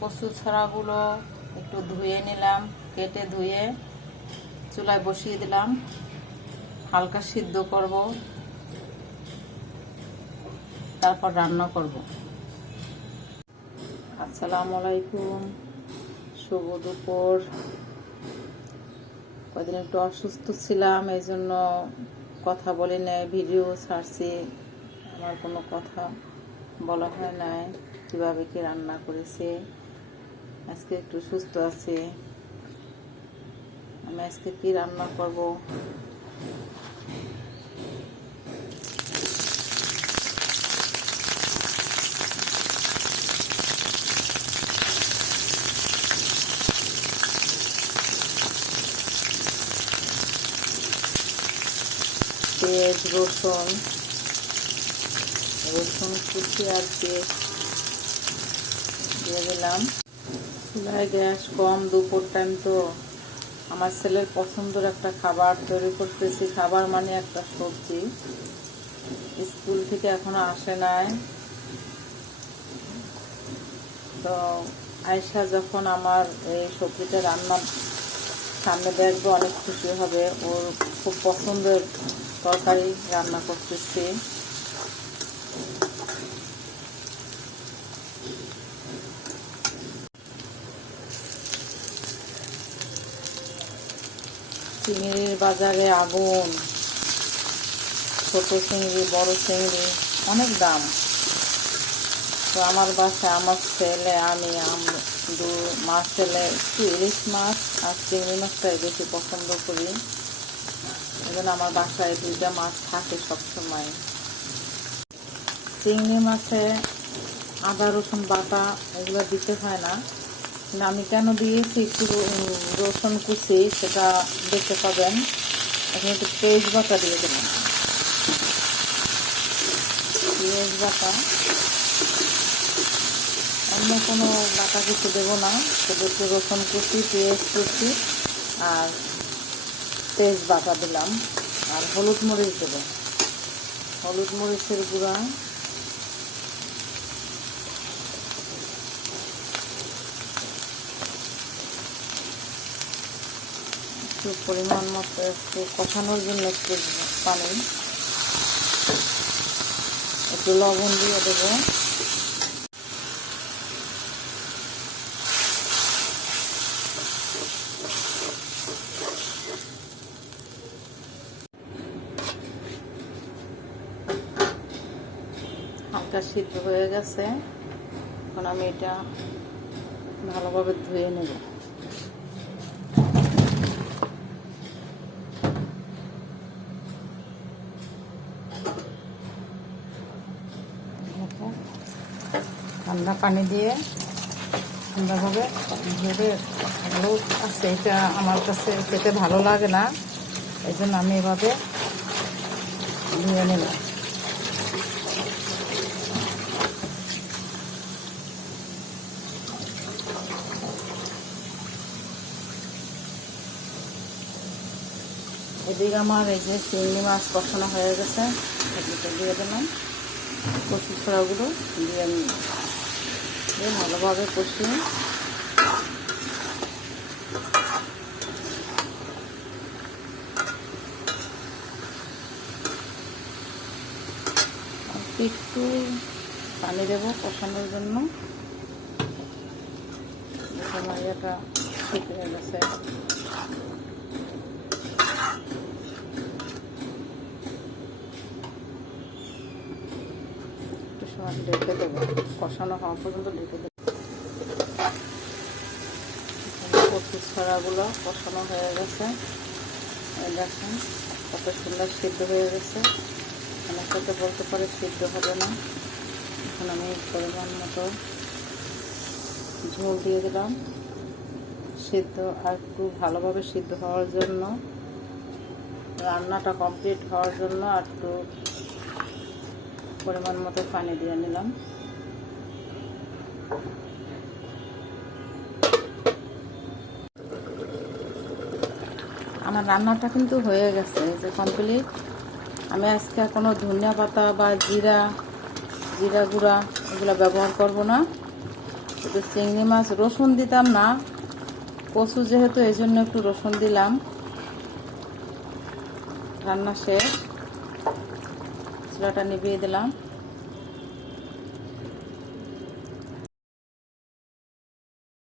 কচু ছড়াগুলো একটু ধুয়ে নিলাম, কেটে ধুয়ে চুলায় বসিয়ে দিলাম। হালকা সিদ্ধ করব। তারপর রান্না করব। আসসালামু আলাইকুম। শুভ দুপুর। কদিন একটু অসুস্থ ছিলাম এই জন্য কথা বলি নাই, ভিডিও ছাড়ছি। আমার কোনো কথা বলা হয় নাই, কীভাবে কি রান্না করেছে। আজকে একটু সুস্থ আছি। আমি আজকে কি রান্না করব? পেঁয়াজ, রসুন রসুন কুচি আর পেঁয়াজ। দিয়ে দিলাম। চুলায় গ্যাস কম দুপুর টাইম তো। আমার ছেলের পছন্দের একটা খাবার তৈরি করতেছি। খাবার মানে একটা সবজি। স্কুল থেকে এখনও আসে নাই। তো আয়সা যখন আমার এই সবজিটা রান্না সামনে দেখবে, অনেক খুশি হবে। ওর খুব পছন্দের তরকারি রান্না করতেছি। চিংড়ির বাজারে আগুন। ছোট চিংড়ি, বড় চিংড়ি, অনেক দাম। তো আমার বাসায় আমার ছেলে, আমি দু মাছ ছেলে, একটু ইলিশ মাছ আর চিংড়ি মাছটাই বেশি পছন্দ করি। জন্য আমার বাসায় দুইটা মাছ থাকে সবসময়। চিংড়ি মাছে আদা, রসুন বাটা, এগুলো দিতে হয় না। আমি কেন দিয়েছি একটু রসুন কুচি, সেটা দেখতে পাবেন এখন একটু বাটা দিয়ে দেবেন পেঁয়াজ বাটা। অন্য কোনো বাটা কিছু দেবো না, শুধু একটু রসুন কুচি, পেঁয়াজ কুচি আর বাটা দিলাম। আর হলুদ মরিচ দেবো। হলুদ মরিচের গুঁড়া একটু পরিমাণ মতো একটু কষানোর জন্য একটু পানি। একটু লবণ দিয়ে দেবো। হালকা সিদ্ধ হয়ে গেছে। এখন আমি এটা ভালোভাবে ধুয়ে নেব। ঠান্ডা পানি দিয়ে ঠান্ডাভাবে ভেবে ভালো আছে। এটা আমার কাছে খেতে ভালো লাগে না এই জন্য আমি এভাবে ধুয়ে নিলাম এদিকে আমার এই যে চিংড়ি মাছ কষানো হয়ে গেছে এগুলো দিয়ে দিলাম। কচু ছড়াগুলো দিয়ে আমি দিয়ে ভালোভাবে কষিয়ে একটু পানি দেবো কষানোর জন্য। আমার ঠিক হয়ে গেছে। ঢেকে দেবো কষানো হওয়া পর্যন্ত ঢেকে দেবো। কচুর ছড়াগুলো কষানো হয়ে গেছে। দেখেন কত সুন্দর সিদ্ধ হয়ে গেছে। অনেক সাথে বলতে পারে, সিদ্ধ হবে না। এখন আমি পরিমাণ মতো ঝোল দিয়ে দিলাম। সিদ্ধ আর একটু ভালোভাবে সিদ্ধ হওয়ার জন্য, রান্নাটা কমপ্লিট হওয়ার জন্য আর একটু পরিমাণ মতো পানি দিয়ে নিলাম। আমার রান্নাটা কিন্তু হয়ে গেছে যে কমপ্লিট আমি আজকে কোনো ধনিয়া পাতা বা জিরা জিরা গুঁড়া এগুলো ব্যবহার করব না। শুধু চিংড়ি মাছ, রসুন দিতাম না, কচু যেহেতু, এই জন্য একটু রসুন দিলাম। রান্না শেষ। চুলাটা নিভিয়ে দিলাম।